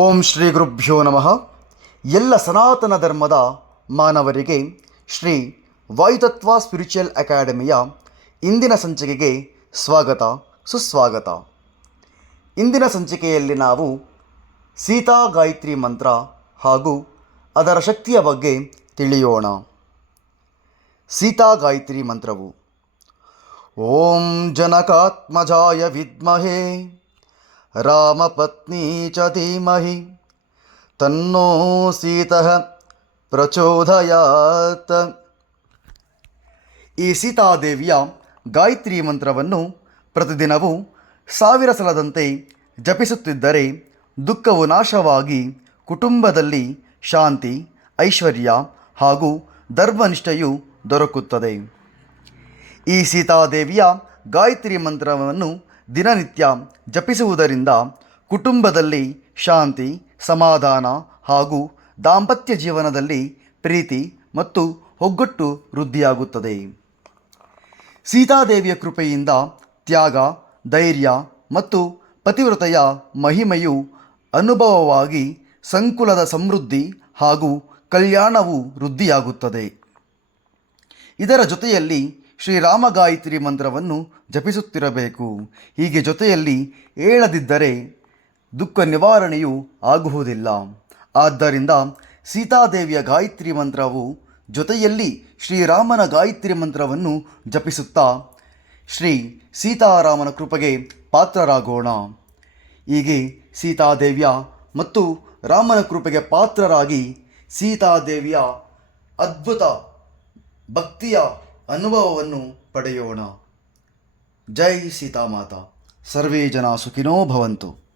ಓಂ ಶ್ರೀ ಗುರುಭ್ಯೋ ನಮಃ. ಎಲ್ಲ ಸನಾತನ ಧರ್ಮದ ಮಾನವರಿಗೆ ಶ್ರೀ ವಾಯುತತ್ವ ಸ್ಪಿರಿಚುವಲ್ ಅಕಾಡೆಮಿಯ ಇಂದಿನ ಸಂಚಿಕೆಗೆ ಸ್ವಾಗತ, ಸುಸ್ವಾಗತ. ಇಂದಿನ ಸಂಚಿಕೆಯಲ್ಲಿ ನಾವು ಸೀತಾ ಗಾಯತ್ರಿ ಮಂತ್ರ ಹಾಗೂ ಅದರ ಶಕ್ತಿಯ ಬಗ್ಗೆ ತಿಳಿಯೋಣ. ಸೀತಾ ಗಾಯತ್ರಿ ಮಂತ್ರವು, ಓಂ ಜನಕಾತ್ಮಜಾಯ ವಿದ್ಮಹೇ. ರಾಮಪತ್ನಿ ಚ ಧೀಮಹಿ. ತನ್ನೋ ಸೀತಃ ಪ್ರಚೋದಯಾತ್. ಈ ಸೀತಾದೇವಿಯ ಗಾಯತ್ರಿ ಮಂತ್ರವನ್ನು ಪ್ರತಿದಿನವೂ ಸಾವಿರ ಸಲದಂತೆ ಜಪಿಸುತ್ತಿದ್ದರೆ ದುಃಖವು ನಾಶವಾಗಿ ಕುಟುಂಬದಲ್ಲಿ ಶಾಂತಿ, ಐಶ್ವರ್ಯ ಹಾಗೂ ಧರ್ಮನಿಷ್ಠೆಯು ದೊರಕುತ್ತದೆ. ಈ ಸೀತಾದೇವಿಯ ಗಾಯತ್ರಿ ಮಂತ್ರವನ್ನು ದಿನನಿತ್ಯ ಜಪಿಸುವುದರಿಂದ ಕುಟುಂಬದಲ್ಲಿ ಶಾಂತಿ, ಸಮಾಧಾನ ಹಾಗೂ ದಾಂಪತ್ಯ ಜೀವನದಲ್ಲಿ ಪ್ರೀತಿ ಮತ್ತು ಒಗ್ಗಟ್ಟು ವೃದ್ಧಿಯಾಗುತ್ತದೆ. ಸೀತಾದೇವಿಯ ಕೃಪೆಯಿಂದ ತ್ಯಾಗ, ಧೈರ್ಯ ಮತ್ತು ಪತಿವ್ರತೆಯ ಮಹಿಮೆಯು ಅನುಭವವಾಗಿ ಸಂಕುಲದ ಸಮೃದ್ಧಿ ಹಾಗೂ ಕಲ್ಯಾಣವು ವೃದ್ಧಿಯಾಗುತ್ತದೆ. ಇದರ ಜೊತೆಯಲ್ಲಿ ಶ್ರೀರಾಮ ಗಾಯತ್ರಿ ಮಂತ್ರವನ್ನು ಜಪಿಸುತ್ತಿರಬೇಕು. ಹೀಗೆ ಜೊತೆಯಲ್ಲಿ ಹೇಳದಿದ್ದರೆ ದುಃಖ ನಿವಾರಣೆಯೂ ಆಗುವುದಿಲ್ಲ. ಆದ್ದರಿಂದ ಸೀತಾದೇವಿಯ ಗಾಯತ್ರಿ ಮಂತ್ರವು ಜೊತೆಯಲ್ಲಿ ಶ್ರೀರಾಮನ ಗಾಯತ್ರಿ ಮಂತ್ರವನ್ನು ಜಪಿಸುತ್ತಾ ಶ್ರೀ ಸೀತಾರಾಮನ ಕೃಪೆಗೆ ಪಾತ್ರರಾಗೋಣ. ಹೀಗೆ ಸೀತಾದೇವಿಯ ಮತ್ತು ರಾಮನ ಕೃಪೆಗೆ ಪಾತ್ರರಾಗಿ ಸೀತಾದೇವಿಯ ಅದ್ಭುತ ಭಕ್ತಿಯ ಅನುಭವವನ್ನು ಪಡೆಯೋಣ. ಜೈ ಸೀತಾಮಾತಾ. ಸರ್ವೇ ಜನ ಸುಖಿನೋ ಭವಂತು.